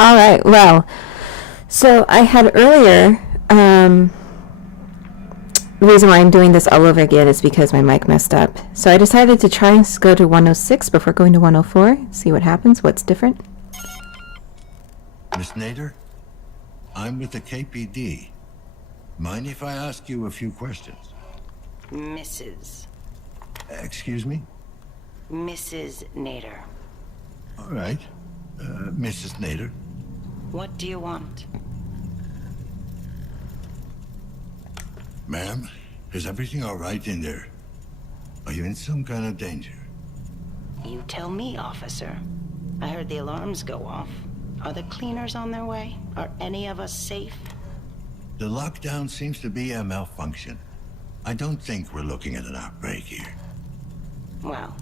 All right, well, so I had earlier, the reason why I'm doing this all over again is because my mic messed up. So I decided to try and go to 106 before going to 104, see what happens, what's different. Miss Nader, I'm with the KPD. Mind if I ask you a few questions? Mrs. Excuse me? Mrs. Nader. All right. Mrs. Nader. What do you want? Ma'am, is everything all right in there? Are you in some kind of danger? You tell me, officer. I heard the alarms go off. Are the cleaners on their way? Are any of us safe? The lockdown seems to be a malfunction. I don't think we're looking at an outbreak here. Well,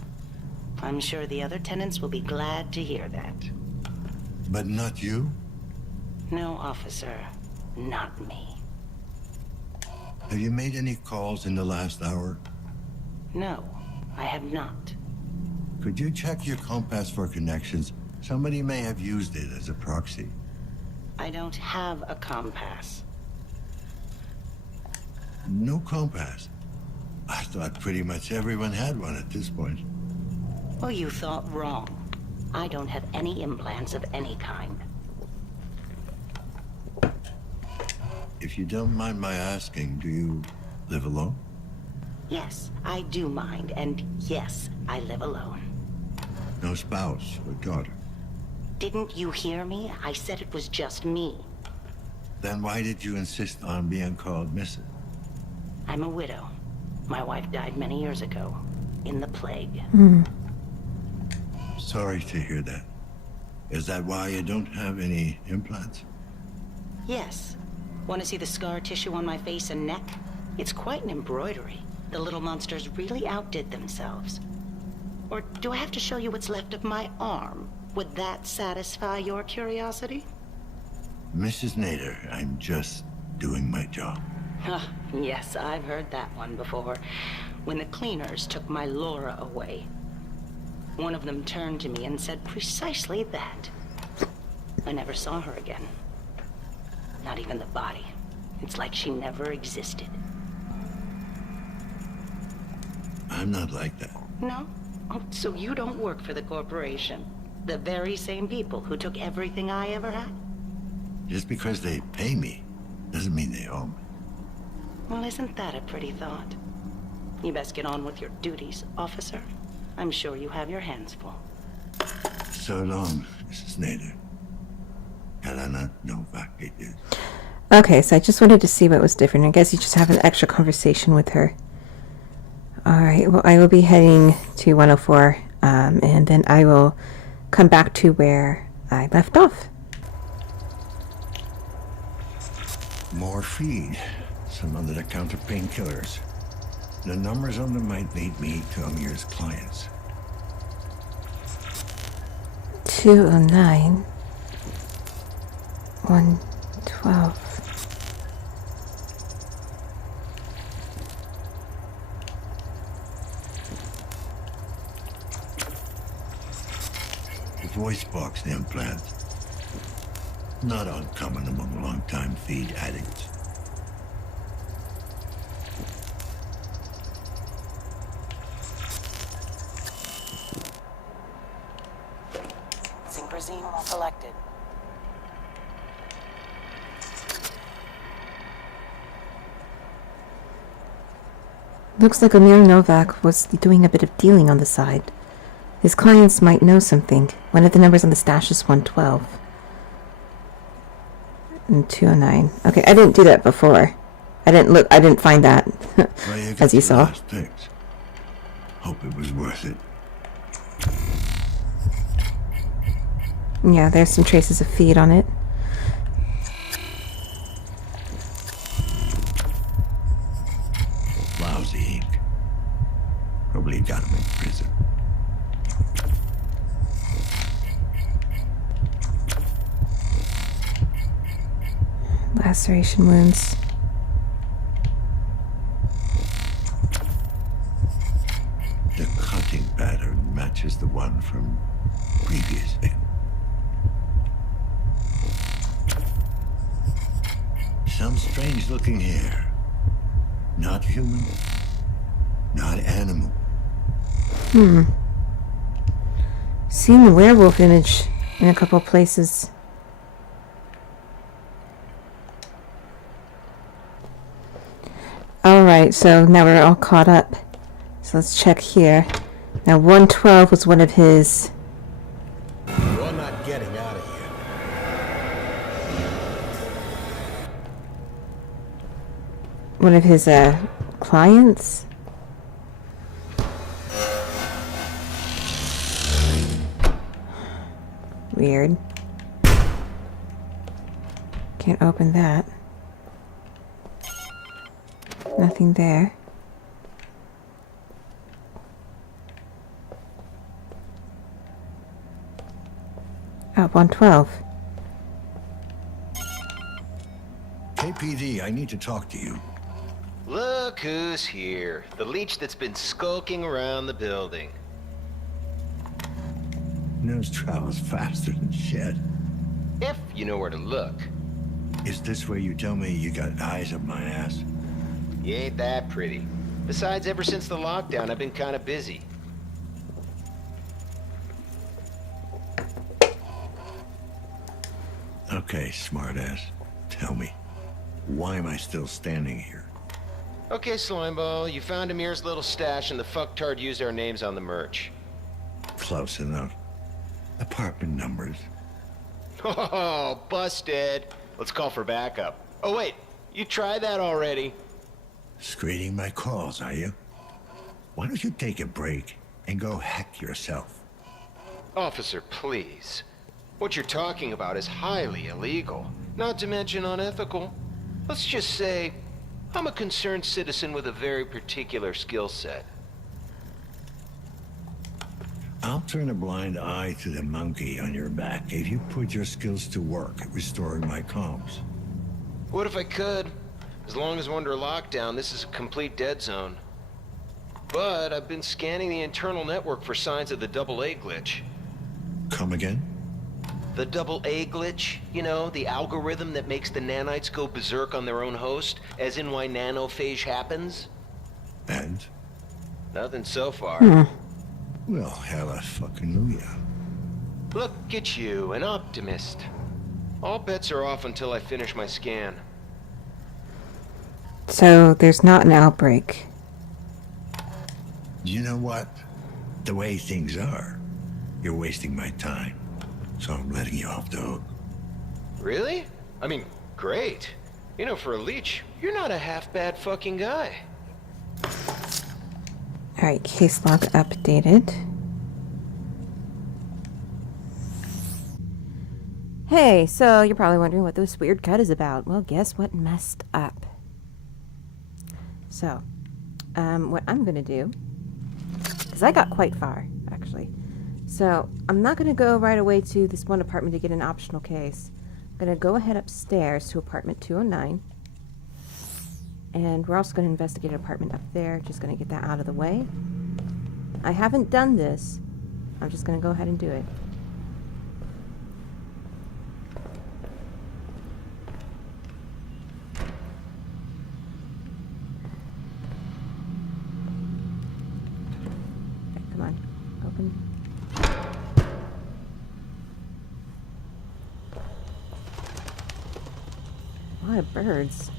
I'm sure the other tenants will be glad to hear that. But not you? No, officer. Not me. Have you made any calls in the last hour? No, I have not. Could you check your compass for connections? Somebody may have used it as a proxy. I don't have a compass. No compass? I thought pretty much everyone had one at this point. Well, you thought wrong. I don't have any implants of any kind. If you don't mind my asking, do you live alone? Yes, I do mind, and yes, I live alone. No spouse or daughter? Didn't you hear me? I said it was just me. Then why did you insist on being called Mrs.? I'm a widow. My wife died many years ago, in the plague. Sorry to hear that. Is that why you don't have any implants? Yes. Want to see the scar tissue on my face and neck? It's quite an embroidery. The little monsters really outdid themselves. Or do I have to show you what's left of my arm? Would that satisfy your curiosity? Mrs. Nader, I'm just doing my job. Yes, I've heard that one before. When the cleaners took my Laura away, one of them turned to me and said precisely that. I never saw her again. Not even the body. It's like she never existed. I'm not like that. No? Oh, so you don't work for the corporation? The very same people who took everything I ever had? Just because they pay me doesn't mean they own me. Well, isn't that a pretty thought? You best get on with your duties, officer. I'm sure you have your hands full. So long, Mrs. Nader. Polina Novak it is. Okay, so I just wanted to see what was different. I guess you just have an extra conversation with her. All right, well, I will be heading to 104, and then I will come back to where I left off. More feed. Some under-the-counter painkillers. The numbers on them might lead me to Amir's clients. 209. 112. Voice box implant. Not uncommon among long-time feed addicts. Synchrosine selected. Looks like Amir Novak was doing a bit of dealing on the side. His clients might know something. One of the numbers on the stash is 112. And 209. Okay, I didn't do that before. I didn't find that. As you saw. Hope it was worth it. Yeah, there's some traces of feed on it. Lousy ink. Probably got him in prison. Laceration wounds. The cutting pattern matches the one from previous victim. Some strange looking hair. Not human. Not animal. Seen the werewolf image in a couple places. Alright, so now we're all caught up. So let's check here. Now 112 was one of his... You're not getting out of here. one of his clients. Weird. Can't open that. Nothing there. Oh, 112. KPD, I need to talk to you. Look who's here. The leech that's been skulking around the building. News travels faster than shit. If you know where to look. Is this where you tell me you got eyes up my ass? You ain't that pretty. Besides, ever since the lockdown, I've been kind of busy. Okay, smartass. Tell me, why am I still standing here? Okay, Slimeball, you found Amir's little stash and the fucktard used our names on the merch. Close enough. Apartment numbers. Oh, busted. Let's call for backup. Oh, wait. You tried that already. Screening my calls, are you? Why don't you take a break and go heck yourself? Officer, please. What you're talking about is highly illegal, not to mention unethical. Let's just say, I'm a concerned citizen with a very particular skill set. I'll turn a blind eye to the monkey on your back if you put your skills to work at restoring my comms. What if I could? As long as we're under lockdown, this is a complete dead zone. But I've been scanning the internal network for signs of the AA glitch. Come again? The AA glitch, you know, the algorithm that makes the nanites go berserk on their own host, as in why nanophage happens? And? Nothing so far. Well, hella fucking hallelujah. Look at you, an optimist. All bets are off until I finish my scan. So there's not an outbreak. You know what? The way things are, you're wasting my time. So I'm letting you off the hook. Really? I mean, great. You know, for a leech, you're not a half-bad fucking guy. Alright, case log updated. Hey, so you're probably wondering what this weird cut is about. Well, guess what messed up? So, what I'm gonna do, because I got quite far, actually. So, I'm not gonna go right away to this one apartment to get an optional case. I'm gonna go ahead upstairs to apartment 209. And we're also gonna investigate an apartment up there. Just gonna get that out of the way. I haven't done this. I'm just gonna go ahead and do it. Come on, open. A lot of birds.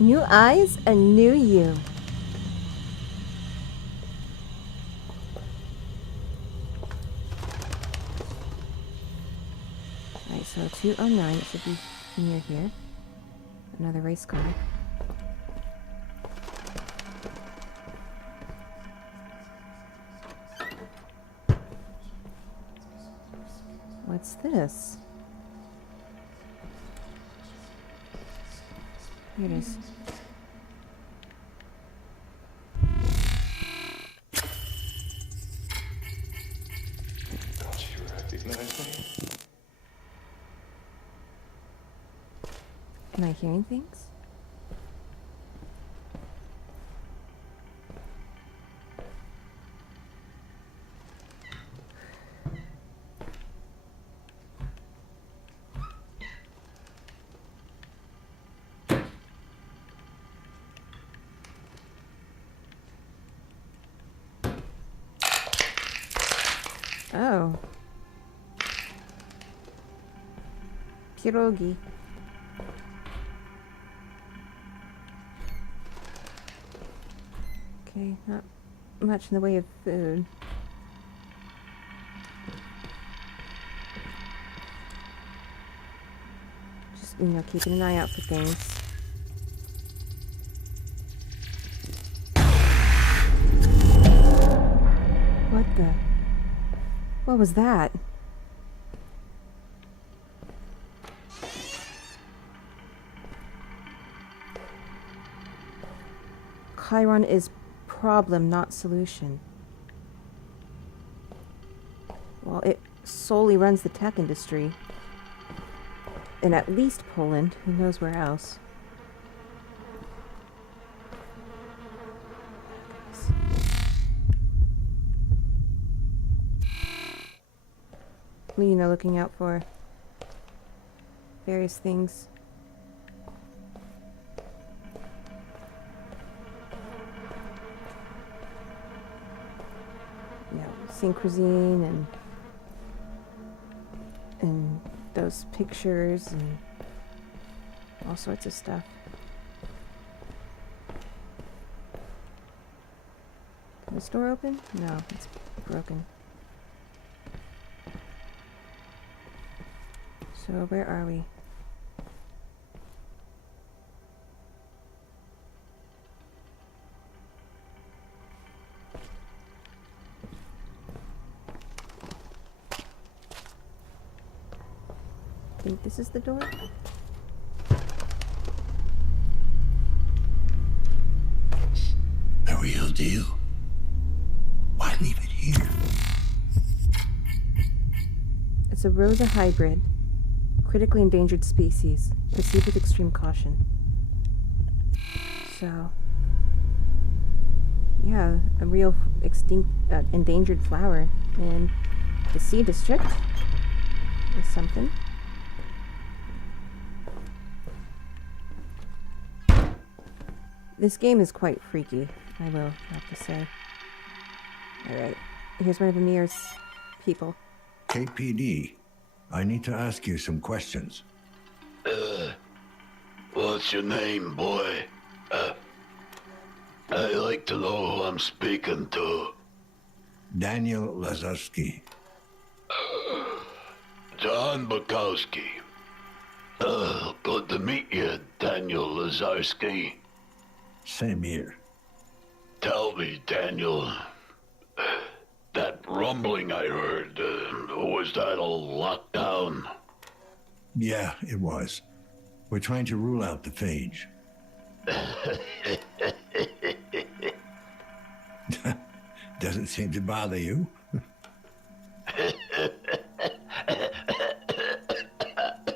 New eyes, a new you. Alright, so 209 should be near here. Another race car. What's this? Here it is. Don't you recognize me? Am I hearing things? Oh. Pierogi. Okay, not much in the way of food. Just, keeping an eye out for things. What the? What was that? Chiron is problem, not solution. Well, it solely runs the tech industry. In at least Poland. Who knows where else? Looking out for various things. Synchrosine and those pictures and all sorts of stuff. Can this door open? No, it's broken. So where are we? I think this is the door? The real deal. Why leave it here? It's a Rosa hybrid. Critically endangered species. Proceed with extreme caution. So... yeah, a real extinct, endangered flower. And the Sea District is something. This game is quite freaky, I will have to say. Alright, here's one of Amir's people. KPD, I need to ask you some questions. What's your name, boy? I'd like to know who I'm speaking to. Daniel Lazarski. John Bukowski. Good to meet you, Daniel Lazarski. Same here. Tell me, Daniel, that rumbling I heard, was that all locked down? Yeah, it was. We're trying to rule out the phage. Doesn't seem to bother you.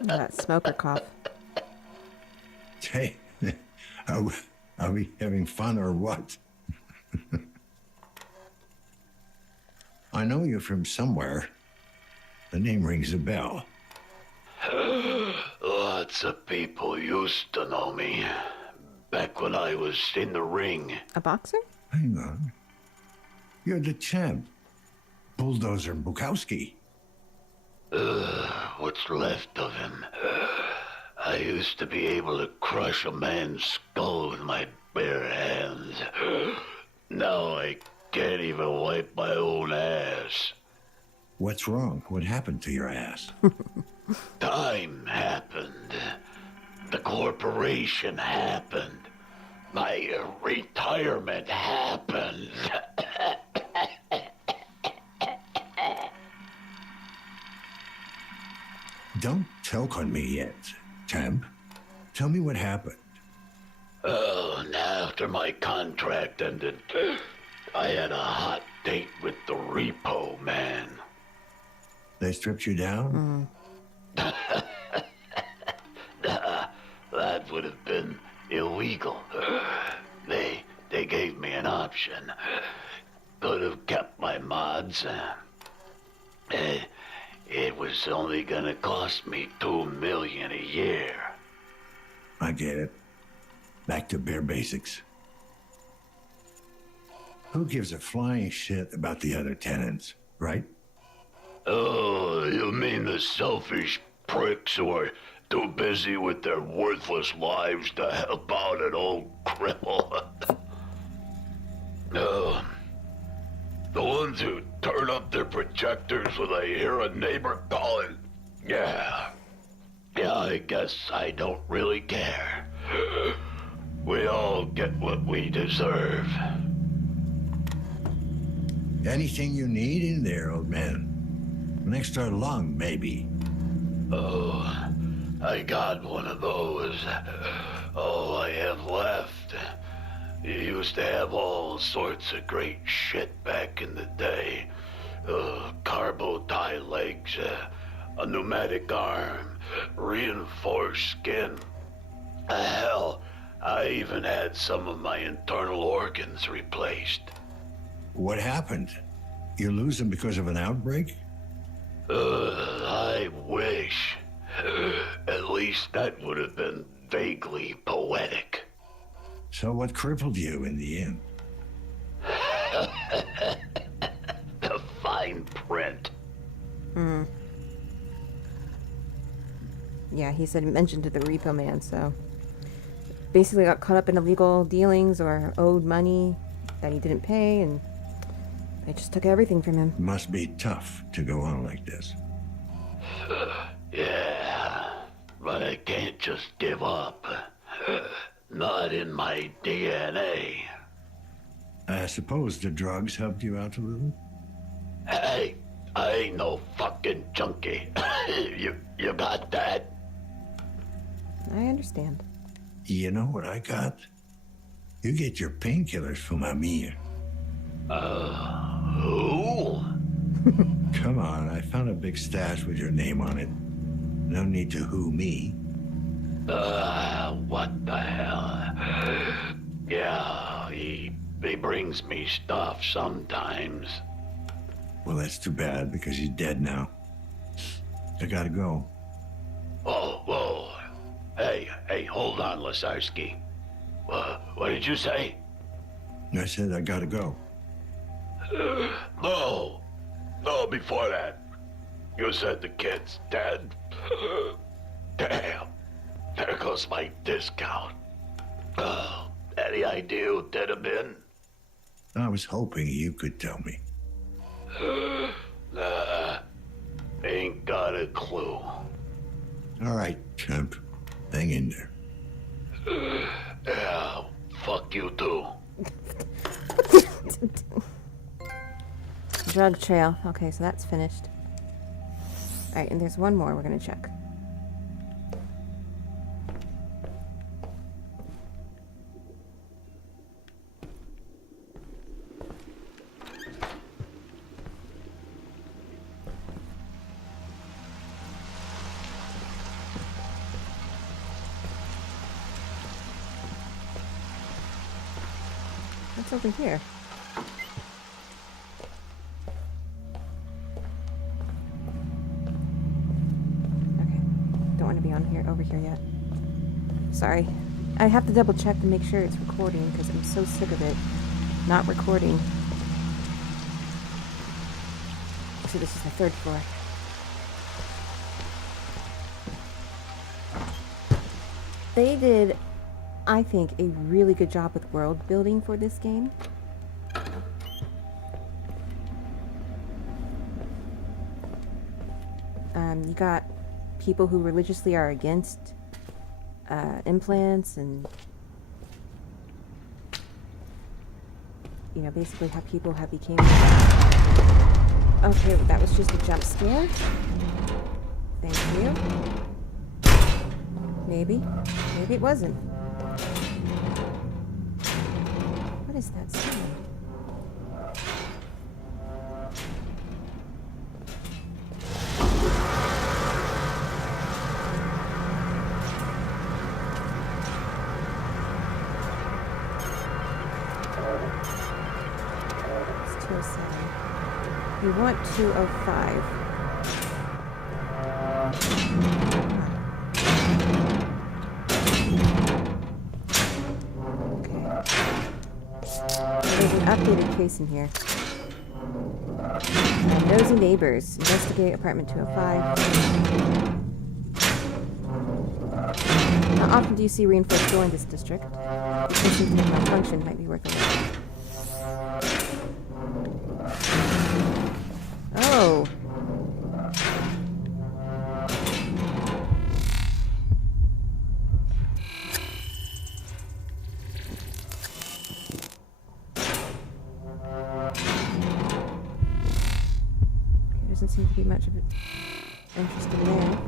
That smoker cough. Hey, are we having fun or what? I know you're from somewhere. The name rings a bell. Lots of people used to know me. Back when I was in the ring. A boxer? Hang on. You're the champ. Bulldozer Bukowski. What's left of him. I used to be able to crush a man's skull with my bare hands. Now I can't even wipe my own ass. What's wrong? What happened to your ass? Time happened. The corporation happened. My retirement happened. Don't choke on me yet, champ. Tell me what happened. Oh, and after my contract ended, I had a hot date with the repo man. They stripped you down? That would have been illegal. They gave me an option. Could have kept my mods. It was only gonna cost me $2 million a year. I get it. Back to bare basics. Who gives a flying shit about the other tenants, right? Oh, you mean the selfish pricks who are too busy with their worthless lives to help out an old cripple? No. The ones who turn up their projectors when they hear a neighbor calling. Yeah. Yeah, I guess I don't really care. We all get what we deserve. Anything you need in there, old man? An extra lung, maybe. Oh, I got one of those. All I have left. You used to have all sorts of great shit back in the day. Carbo tie legs, a pneumatic arm, reinforced skin. Hell, I even had some of my internal organs replaced. What happened? You lose them because of an outbreak? I wish. At least that would have been vaguely poetic. So what crippled you in the end? The fine print. Yeah, he said mentioned to the repo man, so basically got caught up in illegal dealings or owed money that he didn't pay, and they just took everything from him. Must be tough to go on like this. Yeah, but I can't just give up. Not in my DNA. I suppose the drugs helped you out a little? Hey, I ain't no fucking junkie. You got that? I understand. You know what I got? You get your painkillers from Amir. Who? Come on, I found a big stash with your name on it. No need to who me. What the hell? Yeah, he brings me stuff sometimes. Well, that's too bad because he's dead now. I gotta go. Oh, whoa. Hey, hold on, Lasarski. What did you say? I said I gotta go. No, before that. You said the kid's dead. Damn, there goes my discount. Any idea who did him in? I was hoping you could tell me. Nah, ain't got a clue. All right, chump. Hang in there. Yeah, fuck you too. Drug trail. Okay, so that's finished. Alright, and there's one more we're gonna check. What's over here? Over here yet. Sorry. I have to double check to make sure it's recording because I'm so sick of it not recording. So this is the 3rd floor. They did, I think, a really good job with world building for this game. You got people who religiously are against implants, and basically how people have became. Okay, that was just a jump scare. Thank you. Maybe it wasn't. What is that sound? You want 205. Okay. There's an updated case in here. Nosy neighbors. Investigate apartment 205. How often do you see reinforced door in this district? If this seems to malfunction, might be worth a look. Oh. There doesn't seem to be much of interest in there.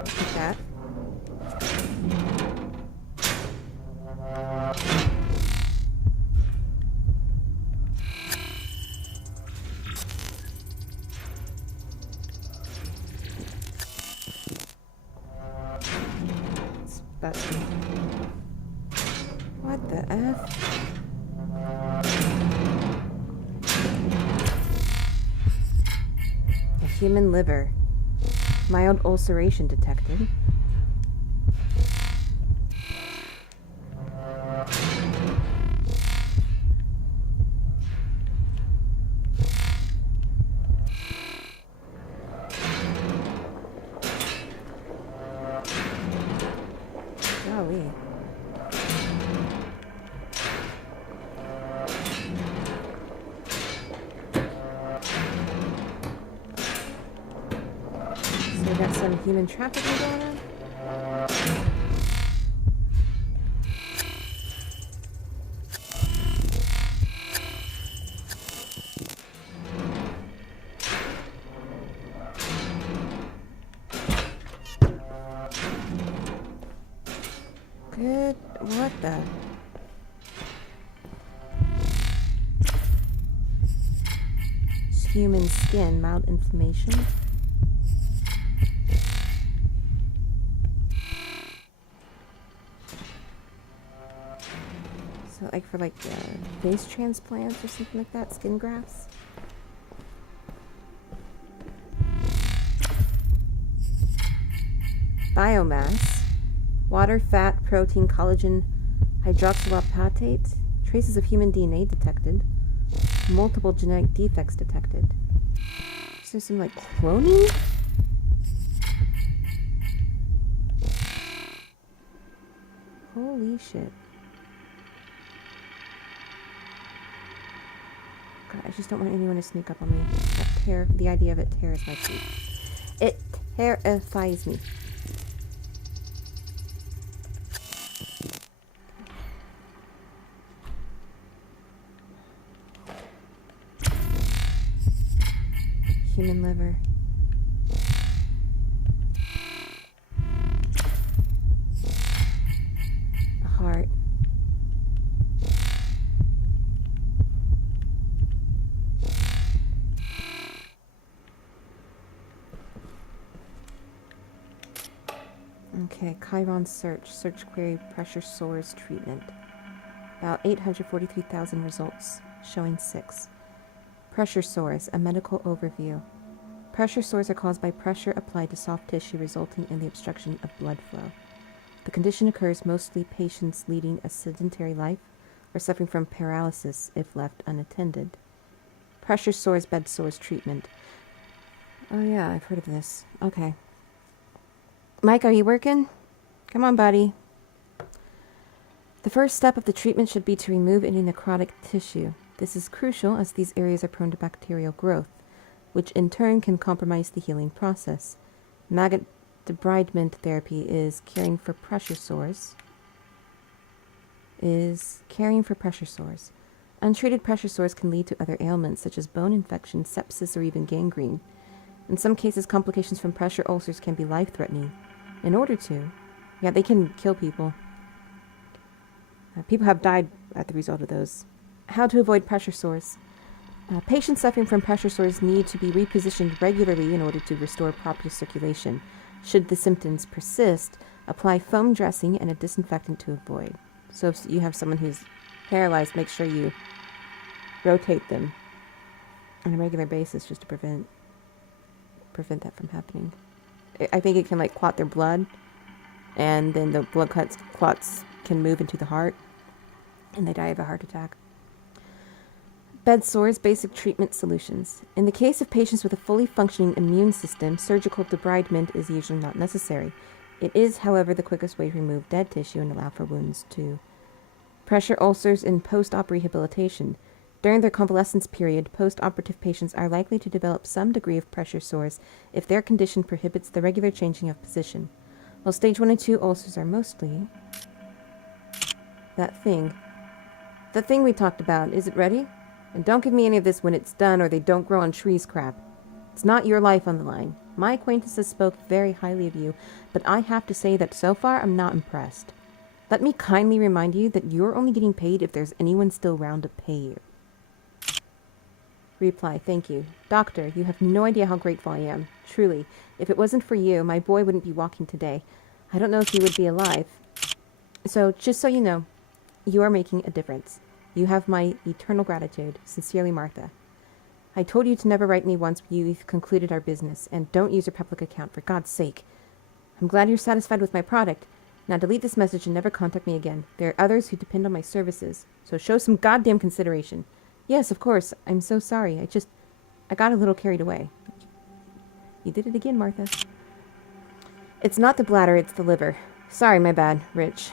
Look at that. What the F? A human liver. Mild ulceration detected. Golly. So we got some human trafficking going on? Good. What the? It's human skin, mild inflammation. So, like for face transplants or something like that, skin grafts. Biomass. Water, fat, protein, collagen, hydroxylapatite, traces of human DNA detected, multiple genetic defects detected. Is there some cloning? Holy shit. God, I just don't want anyone to sneak up on me. The idea of it tears my feet. It terrifies me. Human liver. A heart. Okay, Chiron search. Search query pressure sores treatment. About 843,000 results, showing 6. Pressure sores, a medical overview. Pressure sores are caused by pressure applied to soft tissue resulting in the obstruction of blood flow. The condition occurs mostly patients leading a sedentary life or suffering from paralysis if left unattended. Pressure sores, bed sores treatment. Oh yeah, I've heard of this. Okay. Mike, are you working? Come on, buddy. The first step of the treatment should be to remove any necrotic tissue. This is crucial as these areas are prone to bacterial growth, which in turn can compromise the healing process. Maggot debridement therapy is caring for pressure sores. Untreated pressure sores can lead to other ailments such as bone infection, sepsis, or even gangrene. In some cases, complications from pressure ulcers can be life-threatening. They can kill people. People have died at the result of those. How to avoid pressure sores. Patients suffering from pressure sores need to be repositioned regularly in order to restore proper circulation. Should the symptoms persist, apply foam dressing and a disinfectant to avoid. So if you have someone who's paralyzed, make sure you rotate them on a regular basis just to prevent that from happening. I think it can clot their blood, and then the blood clots can move into the heart, and they die of a heart attack. Bed sores, basic treatment solutions. In the case of patients with a fully functioning immune system, surgical debridement is usually not necessary. It is, however, the quickest way to remove dead tissue and allow for wounds to pressure ulcers in post-op rehabilitation. During their convalescence period, post-operative patients are likely to develop some degree of pressure sores if their condition prohibits the regular changing of position. While stage 1 and 2 ulcers are mostly that thing we talked about. Is it ready? And don't give me any of this when it's done or they don't grow on trees crap. It's not your life on the line. My acquaintances spoke very highly of you, but I have to say that so far I'm not impressed. Let me kindly remind you that you're only getting paid if there's anyone still around to pay you. Reply, thank you. Doctor, you have no idea how grateful I am. Truly, if it wasn't for you, my boy wouldn't be walking today. I don't know if he would be alive. So, just so you know, you are making a difference. You have my eternal gratitude. Sincerely, Martha. I told you to never write me once we've concluded our business, and don't use your public account, for God's sake. I'm glad you're satisfied with my product. Now delete this message and never contact me again. There are others who depend on my services, so show some goddamn consideration. Yes, of course. I'm so sorry. I got a little carried away. You did it again, Martha. It's not the bladder, it's the liver. Sorry, my bad, Rich.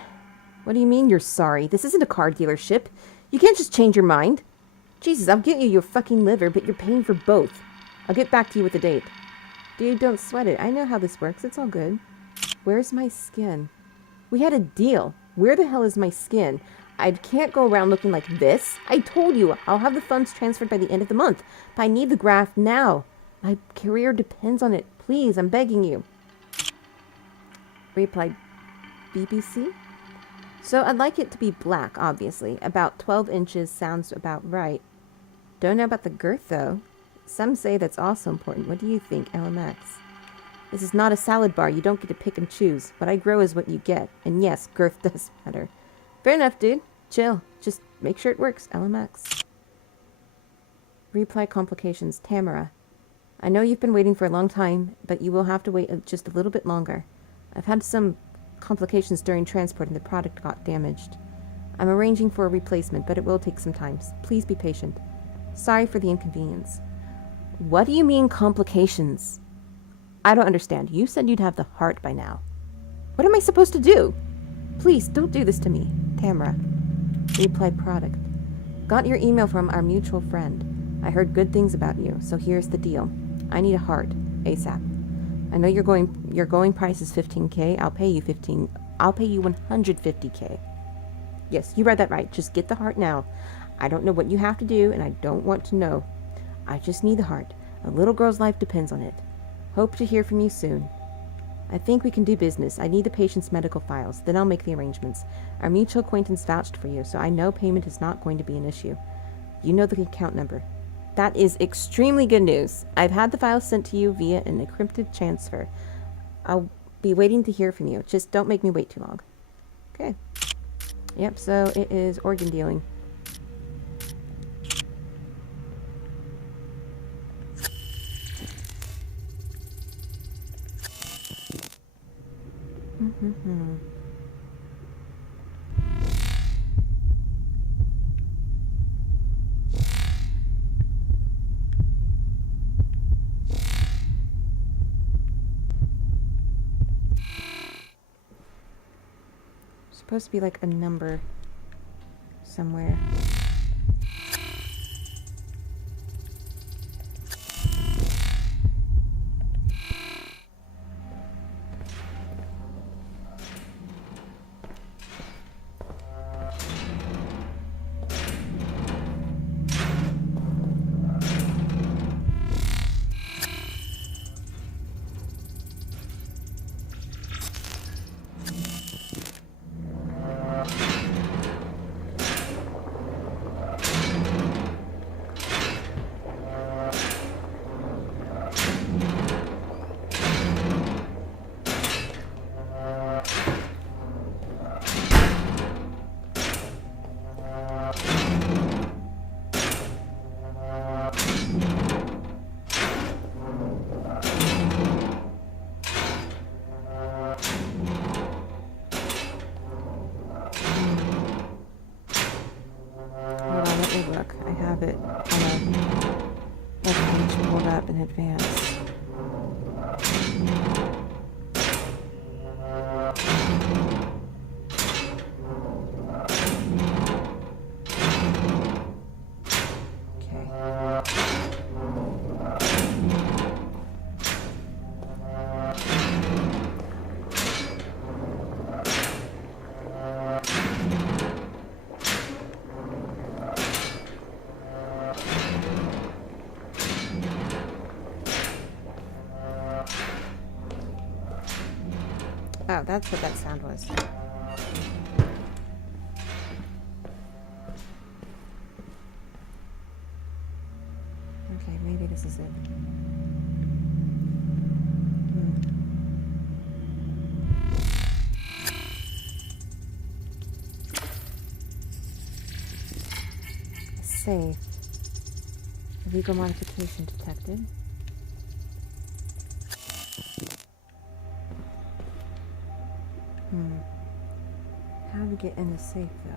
What do you mean you're sorry? This isn't a car dealership. You can't just change your mind. Jesus, I'll get you your fucking liver, but you're paying for both. I'll get back to you with a date. Dude, don't sweat it. I know how this works. It's all good. Where's my skin? We had a deal. Where the hell is my skin? I can't go around looking like this. I told you I'll have the funds transferred by the end of the month. But I need the graft now. My career depends on it. Please, I'm begging you. Replied BBC. So I'd like it to be black, obviously. About 12 inches sounds about right. Don't know about the girth, though. Some say that's also important. What do you think, LMX? This is not a salad bar. You don't get to pick and choose. What I grow is what you get. And yes, girth does matter. Fair enough, dude. Chill. Just make sure it works, LMX. Reply complications. Tamara. I know you've been waiting for a long time, but you will have to wait just a little bit longer. I've had some complications during transport and the product got damaged. I'm arranging for a replacement, but it will take some time. Please be patient. Sorry for the inconvenience. What do you mean complications? I don't understand. You said you'd have the heart by now. What am I supposed to do? Please, don't do this to me. Tamara. Reply product. Got your email from our mutual friend. I heard good things about you, so here's the deal. I need a heart. ASAP. I know your going price is $15K. I'll pay you 150K. Yes, you read that right. Just get the heart now. I don't know what you have to do, and I don't want to know. I just need the heart. A little girl's life depends on it. Hope to hear from you soon. I think we can do business. I need the patient's medical files. Then I'll make the arrangements. Our mutual acquaintance vouched for you, so I know payment is not going to be an issue. You know the account number. That is extremely good news. I've had the files sent to you via an encrypted transfer. I'll be waiting to hear from you. Just don't make me wait too long. Okay. Yep, so it is organ dealing. Supposed to be like a number somewhere. page pulled up in advance. Oh, that's what that sound was. Okay, maybe this is it. Safe. Illegal modification detected. How to get in the safe, though?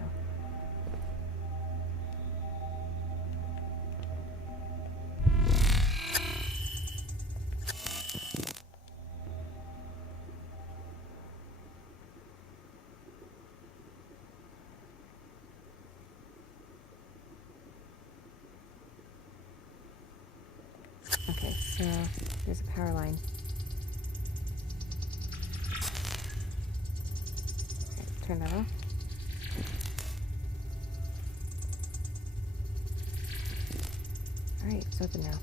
Okay, so there's a power line. Okay, turn that off. Alright, it's open now.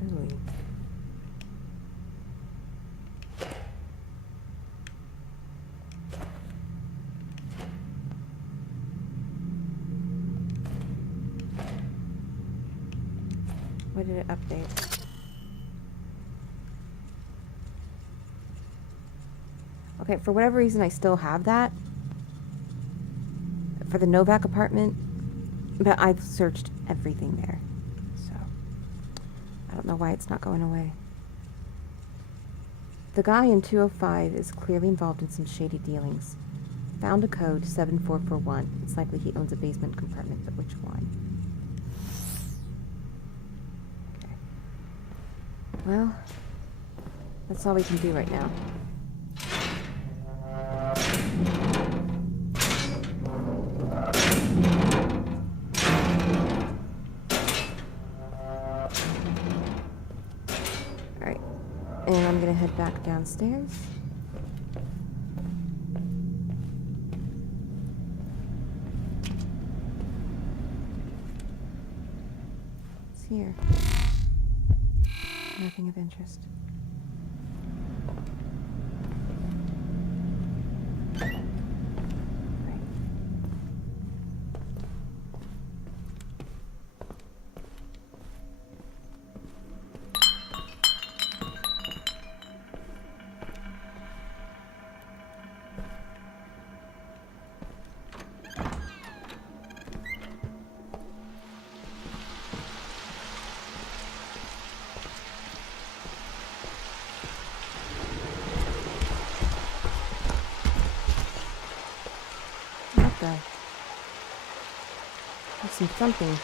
Gooey. What did it update? Okay, for whatever reason, I still have that. For the Novak apartment, but I've searched everything there. So, I don't know why it's not going away. The guy in 205 is clearly involved in some shady dealings. Found a code 7441. It's likely he owns a basement compartment, but which one? Okay. Well, that's all we can do right now. Alright. And I'm gonna head back downstairs. It's here. Nothing of interest. Right. What the? I see something.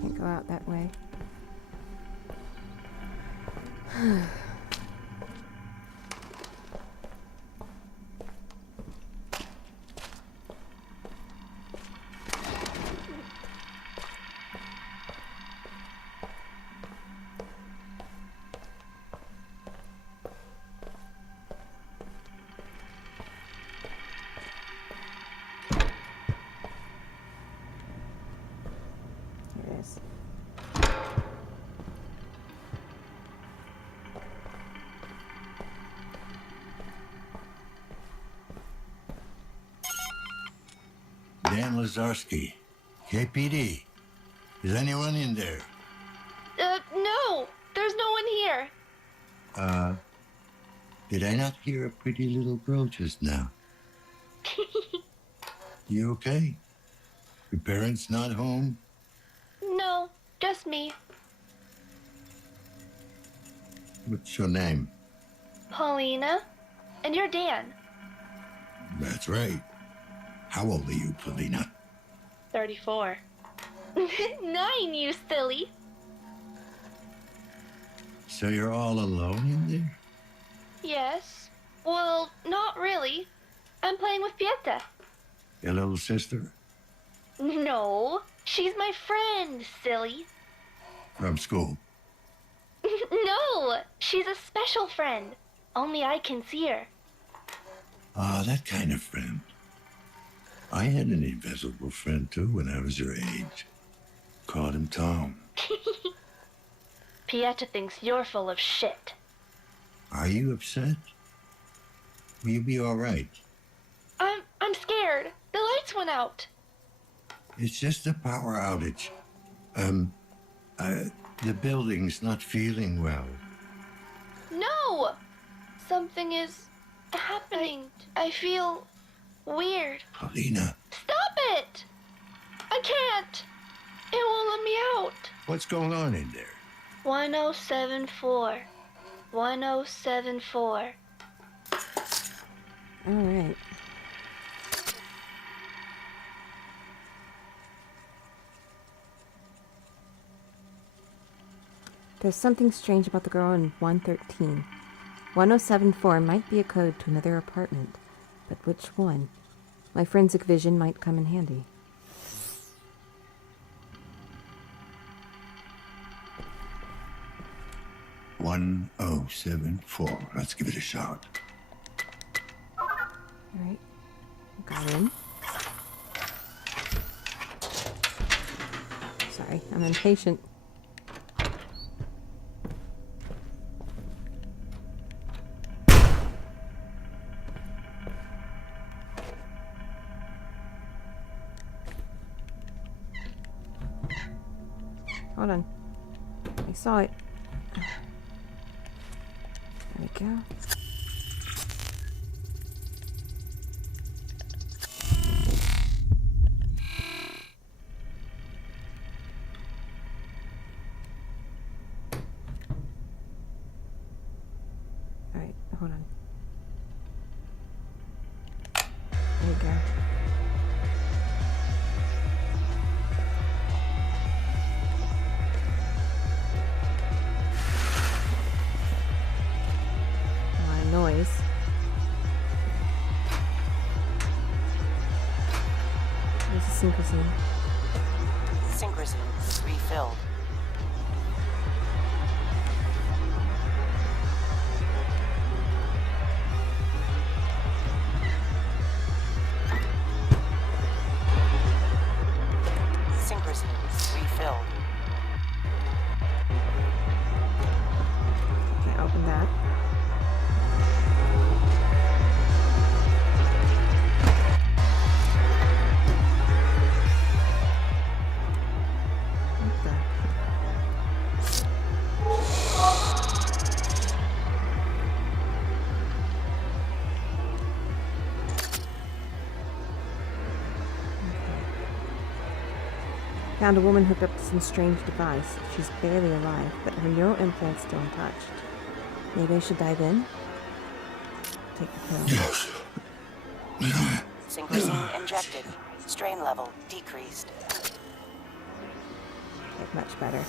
Can't go out that way. Dan Lazarski, KPD. Is anyone in there? No. There's no one here. Did I not hear a pretty little girl just now? You okay? Your parents not home? No, just me. What's your name? Paulina. And you're Dan. That's right. How old are you, Paulina? 34. 9, you silly. So you're all alone in there? Yes. Well, not really. I'm playing with Pieta. Your little sister? No, she's my friend, silly. From school? No, she's a special friend. Only I can see her. Ah, that kind of friend. I had an invisible friend, too, when I was your age. Called him Tom. Pieta thinks you're full of shit. Are you upset? Will you be all right? I'm scared. The lights went out. It's just a power outage. The building's not feeling well. No! Something is happening. I feel weird. Paulina, Stop it! I can't. It won't let me out. what's going on in there? 1074. 1074. All right. There's something strange about the girl in 113. 1074 might be a code to another apartment, but which one? My forensic vision might come in handy. One 1074. Let's give it a shot. All right. Got in. Sorry, I'm impatient. Hold on. I saw it. There we go. Alright, hold on. There you go. Noise. There's a synchrosine. Synchrosine refilled. Synchrosine refilled. Can't open that. Found a woman hooked up to some strange device. She's barely alive, but her neural implant's still untouched. Maybe I should dive in? Take the pill. Yes. Synchrosine injected. Strain level decreased. Get much better.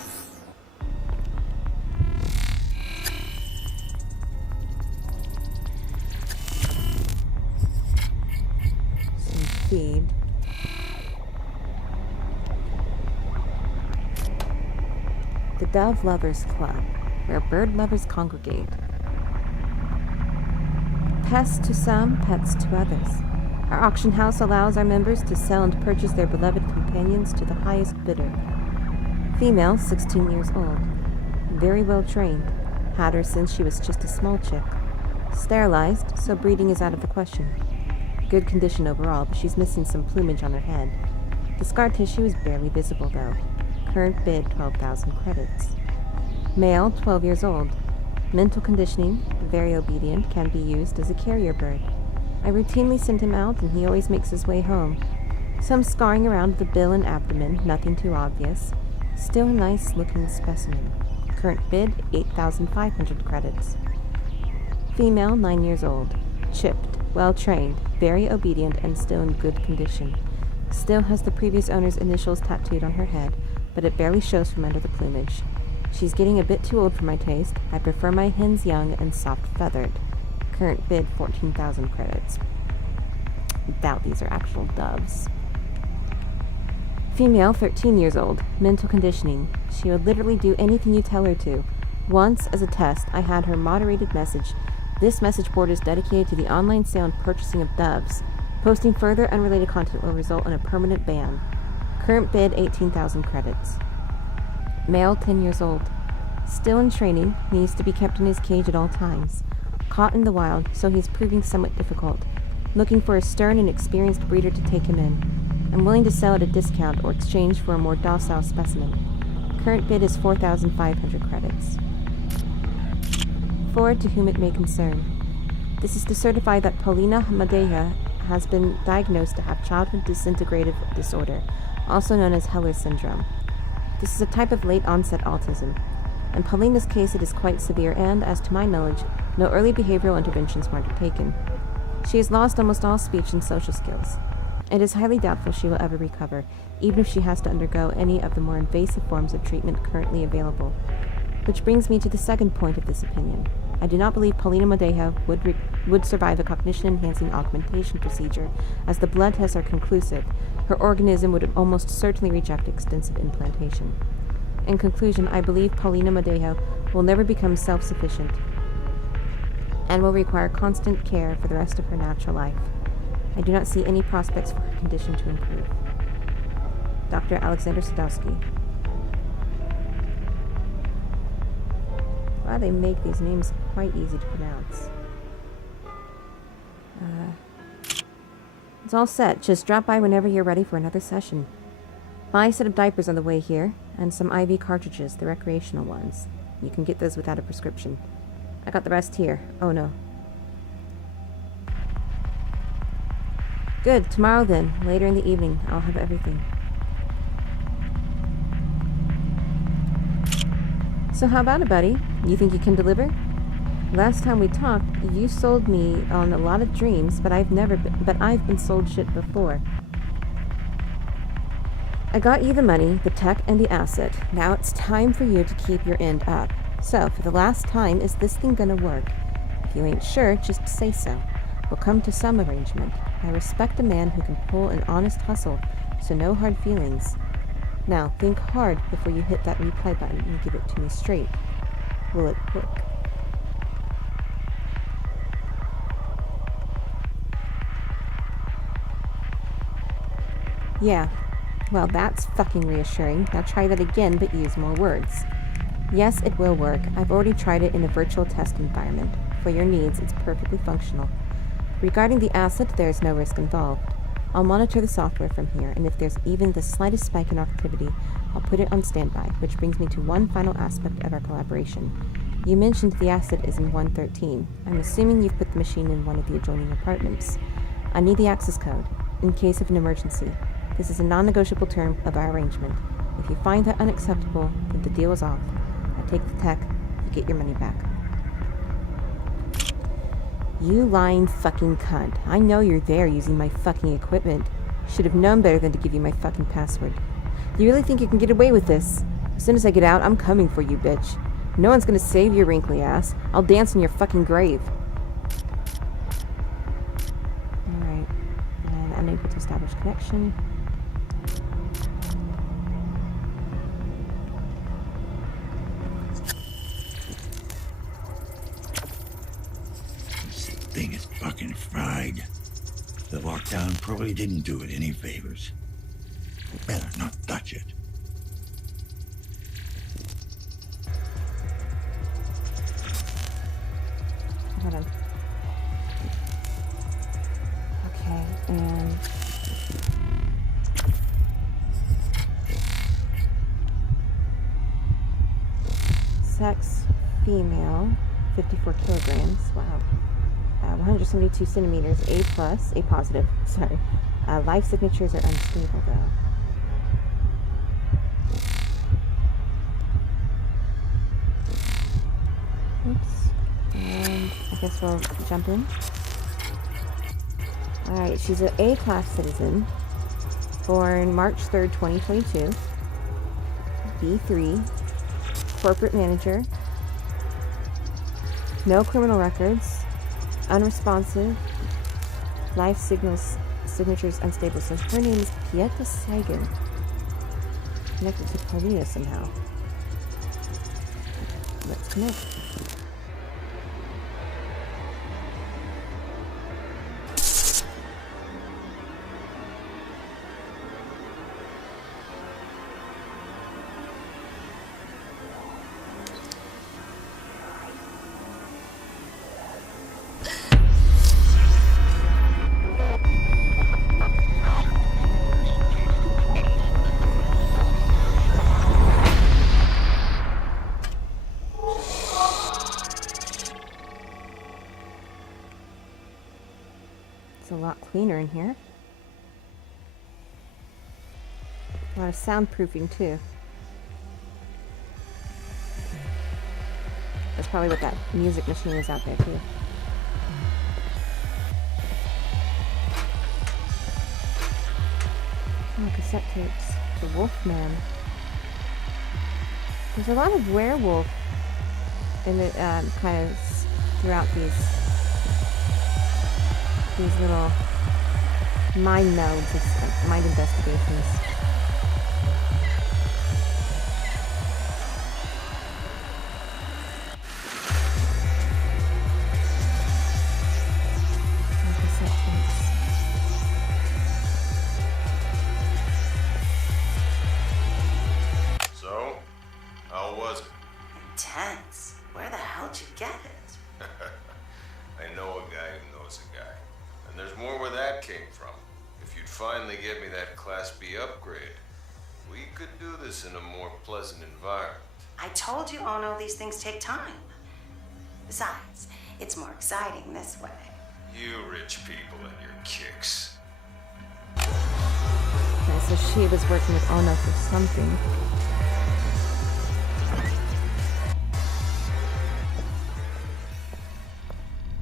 Some feed. The Dove Lovers Club, where bird lovers congregate. Pests to some, pets to others. Our auction house allows our members to sell and purchase their beloved companions to the highest bidder. Female, 16 years old. Very well trained. Had her since she was just a small chick. Sterilized, so breeding is out of the question. good condition overall, but she's missing some plumage on her head. The scar tissue is barely visible, though. Current bid, 12,000 credits. Male, 12 years old. Mental conditioning, very obedient, can be used as a carrier bird. I routinely send him out, and he always makes his way home. Some scarring around the bill and abdomen, nothing too obvious. Still a nice-looking specimen. Current bid, 8,500 credits. Female, 9 years old. Chipped, well-trained, very obedient, and still in good condition. Still has the previous owner's initials tattooed on her head, but it barely shows from under the plumage. She's getting a bit too old for my taste. I prefer my hens young and soft-feathered. Current bid, 14,000 credits. Doubt these are actual doves. Female, 13 years old. Mental conditioning. She would literally do anything you tell her to. Once, as a test, I had her moderated message. This message board is dedicated to the online sale and purchasing of doves. Posting further unrelated content will result in a permanent ban. Current bid, 18,000 credits. Male, 10 years old. Still in training, needs to be kept in his cage at all times. Caught in the wild, so he's proving somewhat difficult. Looking for a stern and experienced breeder to take him in. I'm willing to sell at a discount or exchange for a more docile specimen. Current bid is 4,500 credits. Forward to whom it may concern. This is to certify that Paulina Madeja has been diagnosed to have childhood disintegrative disorder, also known as Heller syndrome. This is a type of late-onset autism. In Paulina's case, it is quite severe and, as to my knowledge, no early behavioral interventions were undertaken. She has lost almost all speech and social skills. It is highly doubtful she will ever recover, even if she has to undergo any of the more invasive forms of treatment currently available. Which brings me to the second point of this opinion. I do not believe Paulina Madeja would survive a cognition-enhancing augmentation procedure, as the blood tests are conclusive. Her organism would almost certainly reject extensive implantation. In conclusion, I believe Paulina Madeja will never become self-sufficient and will require constant care for the rest of her natural life. I do not see any prospects for her condition to improve. Dr. Alexander Sadowski. Wow, they make these names quite easy to pronounce. It's all set. Just drop by whenever you're ready for another session. Buy a set of diapers on the way here, and some IV cartridges, the recreational ones. You can get those without a prescription. I got the rest here. Oh no. Good. Tomorrow then. Later in the evening. I'll have everything. So how about it, buddy? You think you can deliver? Last time we talked, you sold me on a lot of dreams, but I've been sold shit before. I got you the money, the tech, and the asset. Now it's time for you to keep your end up. So, for the last time, is this thing gonna work? If you ain't sure, just say so. We'll come to some arrangement. I respect a man who can pull an honest hustle, so no hard feelings. Now, think hard before you hit that reply button and give it to me straight. Will it work? Yeah. Well, that's fucking reassuring. Now try that again, but use more words. Yes, it will work. I've already tried it in a virtual test environment. For your needs, it's perfectly functional. Regarding the asset, there is no risk involved. I'll monitor the software from here, and if there's even the slightest spike in activity, I'll put it on standby, which brings me to one final aspect of our collaboration. You mentioned the asset is in 113. I'm assuming you've put the machine in one of the adjoining apartments. I need the access code, in case of an emergency. This is a non-negotiable term of our arrangement. If you find that unacceptable, then the deal is off. I take the tech, you get your money back. You lying fucking cunt. I know you're there using my fucking equipment. Should have known better than to give you my fucking password. You really think you can get away with this? As soon as I get out, I'm coming for you, bitch. No one's gonna save your wrinkly ass. I'll dance in your fucking grave. Alright. And unable to establish connection. Thing is fucking fried. The lockdown probably didn't do it any favors. Better not touch it. Hold on. Okay. sex, female, 54 kilograms. Wow. 172 centimeters, A plus, A positive. Sorry. Life signatures are unstable though. Oops. And I guess we'll jump in. Alright, she's an A-class citizen. Born March 3rd, 2022. B3. Corporate manager. No criminal records. Unresponsive. Life signatures unstable. So her name is Pieta Sagan. Connected to Paulina somehow. Let's connect. A lot cleaner in here. A lot of soundproofing too. That's probably what that music machine is out there too. Oh, cassette tapes. The Wolfman. There's a lot of werewolf in it, kind of throughout these little mind melds of mind investigations. So, how was it? Intense. Where the hell'd you get it? I know a guy who knows a guy. And there's more where that came from. If you'd finally get me that Class B upgrade, we could do this in a more pleasant environment. I told you, Ono, these things take time. Besides, it's more exciting this way. You rich people and your kicks. Okay, so she was working with Ono for something.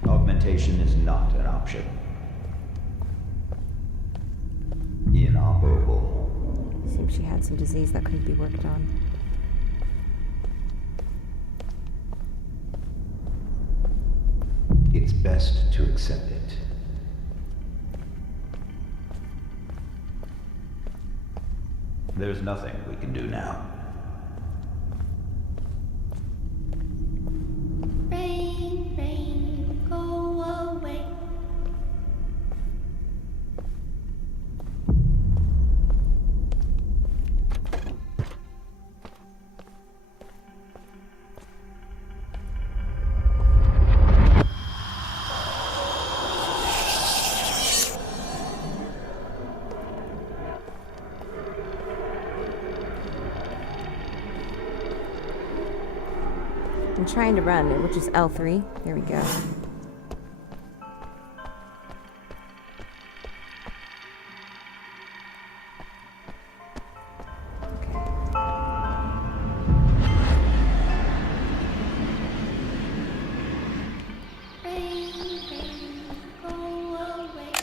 Augmentation is not an option. Inoperable. Seems she had some disease that couldn't be worked on. It's best to accept it. There's nothing we can do now. Rain, rain, go away. I'm trying to run, which is L3. There we go.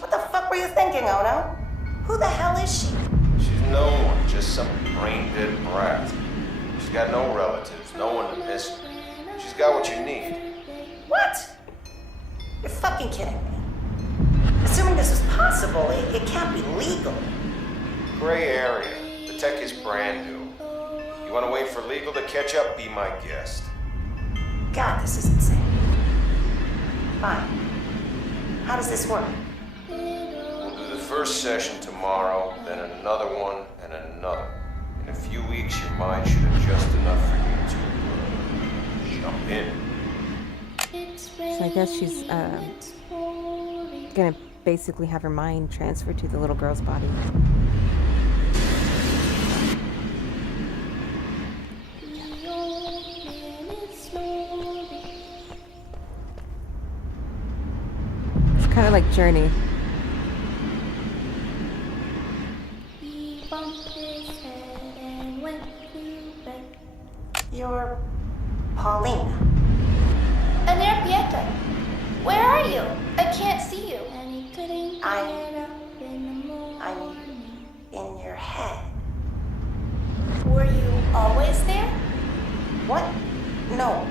What the fuck were you thinking, Ono? Who the hell is she? She's no one, just some brain-dead brat. She's got no relatives, no one to miss her. She's got what you need. What? You're fucking kidding me. Assuming this is possible, it can't be legal. Gray area. The tech is brand new. You want to wait for legal to catch up? Be my guest. God, this is insane. Fine. How does this work? We'll do the first session tomorrow, then another one, and another. In a few weeks, your mind should adjust enough for you to jump in. So I guess she's gonna basically have her mind transferred to the little girl's body. kind of like Journey. He bumped his head and went to bed. You're Paulina. Amir, Pieta, where are you? I can't see you. And he couldn't get I'm up in the morning. in your head. Were you always there? What? No.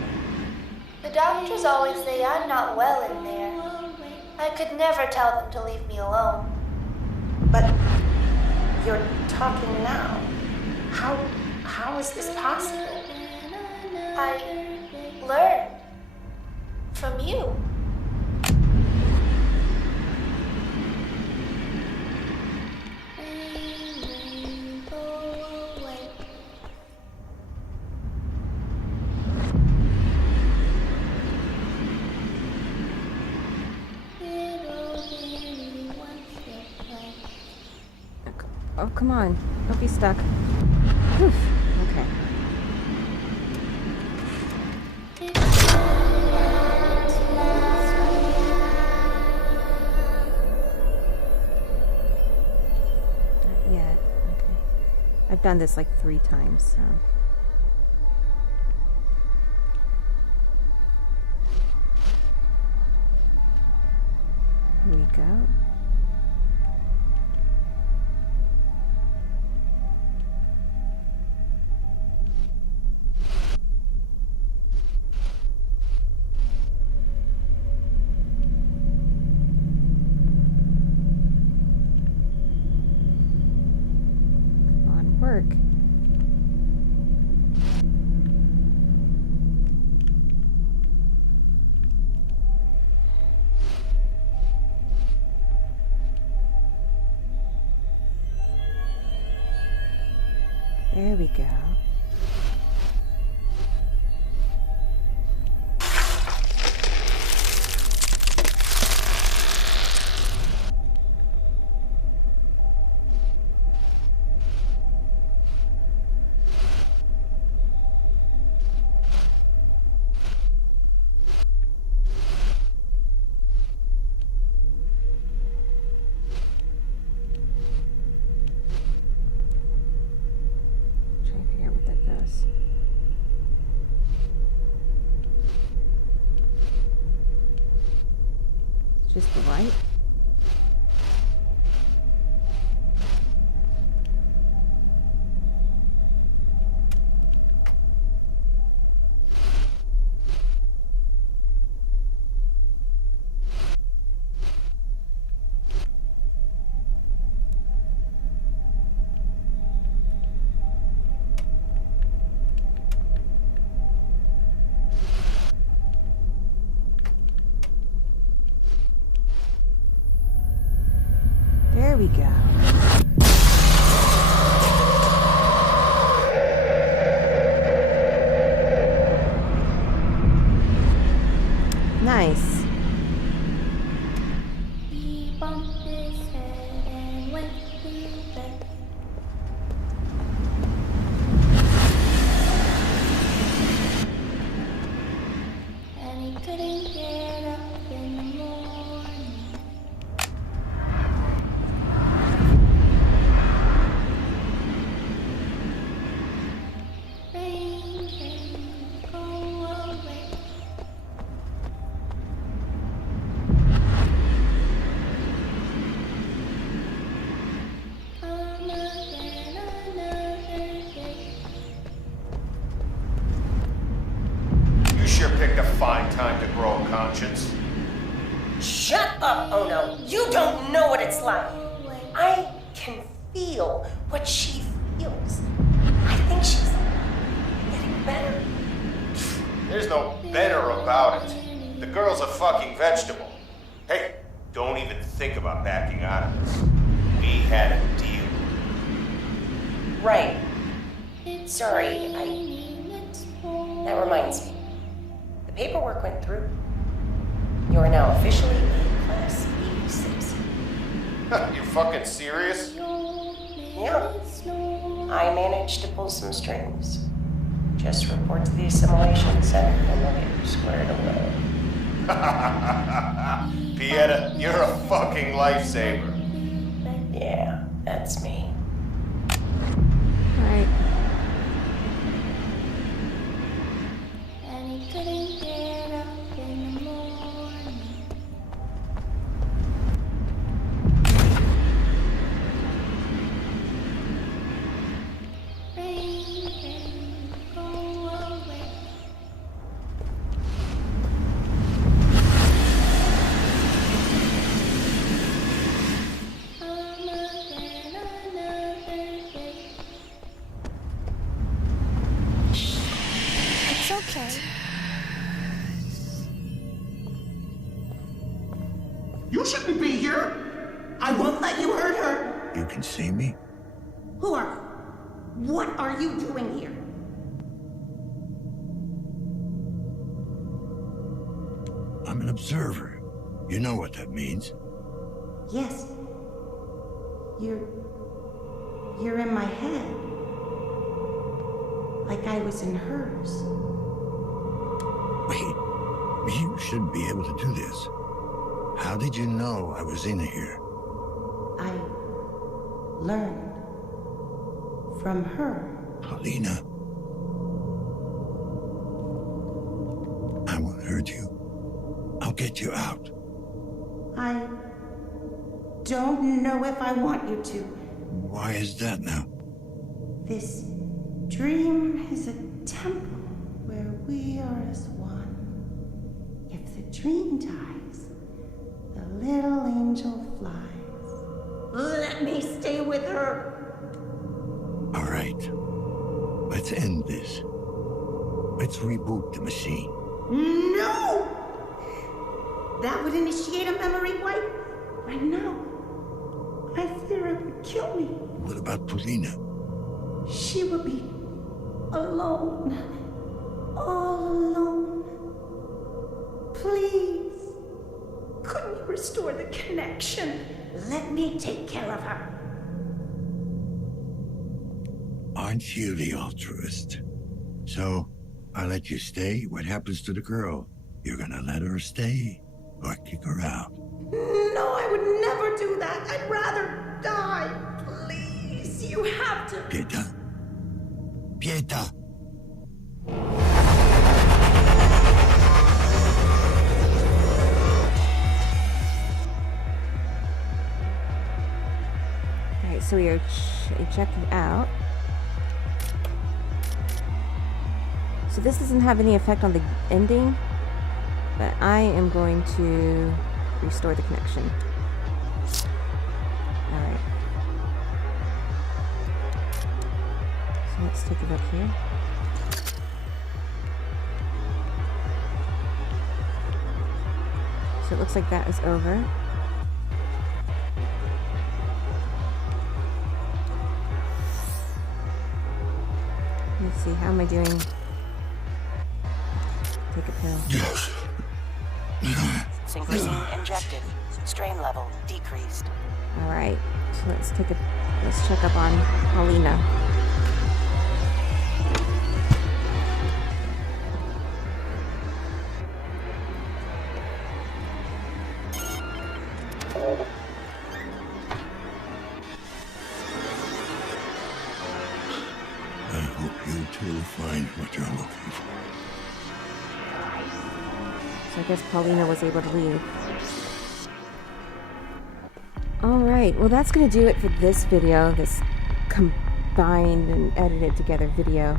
The doctors always say I'm not well in there. I could never tell them to leave me alone. But you're talking now. How is this possible? I learned from you. Oh, come on. Don't be stuck. Whew. Okay. Not yet. Okay. I've done this like 3 times, so. Here we go. Work. There we go. Just the light. There we go. Nice. He bumped his head and went to bed. And he couldn't get up in the morning. Rain came, go away. You sure picked a fine time to grow a conscience. Shut up, Ono. You don't know what it's like. I can feel what she feels. I think she's getting better. There's no better about it. The girl's a fucking vegetable. Hey, don't even think about backing out of this. We had a deal. Right. Sorry, That reminds me. The paperwork went through. You are now officially a Class B citizen. You fucking serious? Yeah. I managed to pull some strings. Just report to the assimilation center and they'll get you squared away. Pieta, you're a fucking lifesaver. Yeah, that's me. Alright. And he couldn't get up in the morning. Rain, rain, go away. It's okay. You shouldn't be here. I won't let you hurt her. You can see me? Who are you? What are you doing here? I'm an observer. You know what that means. Yes. You're in my head. Like I was in hers. Wait, you shouldn't be able to do this. How did you know I was in here? I learned from her. Paulina. I won't hurt you. I'll get you out. I don't know if I want you to. Why is that now? This dream is a temple where we are as one. If the dream dies, the little angel flies. Let me stay with her. All right. Let's end this. Let's reboot the machine. No! That would initiate a memory wipe. Right now, I fear it would kill me. What about Paulina? She would be alone. All alone. Please, couldn't you restore the connection? Let me take care of her. Aren't you the altruist? So, I'll let you stay. What happens to the girl? You're gonna let her stay or kick her out? No, I would never do that. I'd rather die. Please, you have to. Pieta? Pieta! Alright, so we are checking out. So this doesn't have any effect on the ending, but I am going to restore the connection. Alright. So let's take a look here. So it looks like that is over. Let's see, how am I doing? Take a pill. Yes. Synchrosine injected. Strain level decreased. Alright, so let's check up on Paulina. I hope you two find what you're looking for. So I guess Paulina was able to leave. Alright, well that's going to do it for this video, this combined and edited together video.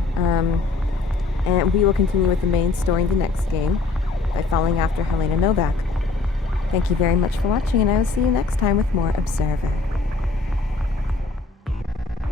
And we will continue with the main story in the next game by following after Helena Novak. Thank you very much for watching, and I will see you next time with more Observer.